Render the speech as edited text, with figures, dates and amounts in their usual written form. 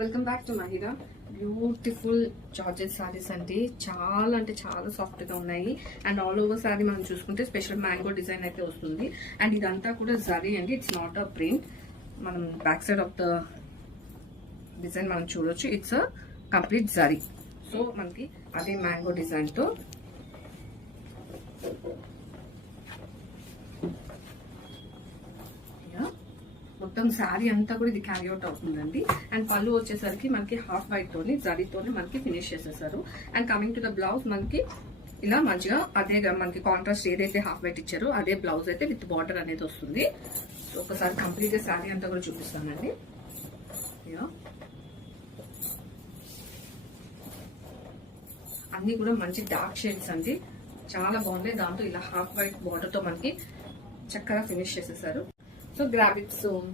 Welcome back to Mahira. Beautiful georgette saris అండి. చాలా అంటే చాలా సాఫ్ట్ గా ఉన్నాయి. అండ్ ఆల్ ఓవర్ సారీ మనం చూసుకుంటే స్పెషల్ మ్యాంగో డిజైన్ అయితే వస్తుంది. అండ్ ఇదంతా కూడా జరీ అండి, ఇట్స్ నాట్ అ ప్రింట్. మనం back side of the design మనం చూడొచ్చు, it's a complete zari. So మనకి అదే మ్యాంగో డిజైన్ తో మొత్తం శారీ అంతా కూడా ఇది క్యారీ అవుట్ అవుతుందండి. అండ్ పళ్ళు వచ్చేసరికి మనకి హాఫ్ వైట్ తోని జరీతోని మనకి ఫినిష్ చేసేసారు. And coming to the blouse మనకి ఇలా మంచిగా అదే మనకి కాంట్రాస్ట్ ఏదైతే హాఫ్ వైట్ ఇచ్చారో అదే బ్లౌజ్ అయితే విత్ బార్డర్ అనేది వస్తుంది. సో ఒకసారి కంప్లీట్ గా శారీ అంతా కూడా చూపిస్తానండి. అన్ని కూడా మంచి డార్క్ షేడ్స్ అండి, చాలా బాగుంది. దాంతో ఇలా హాఫ్ వైట్ బార్డర్ తో మనకి చక్కగా ఫినిష్ చేసేసారు. So grab it soon.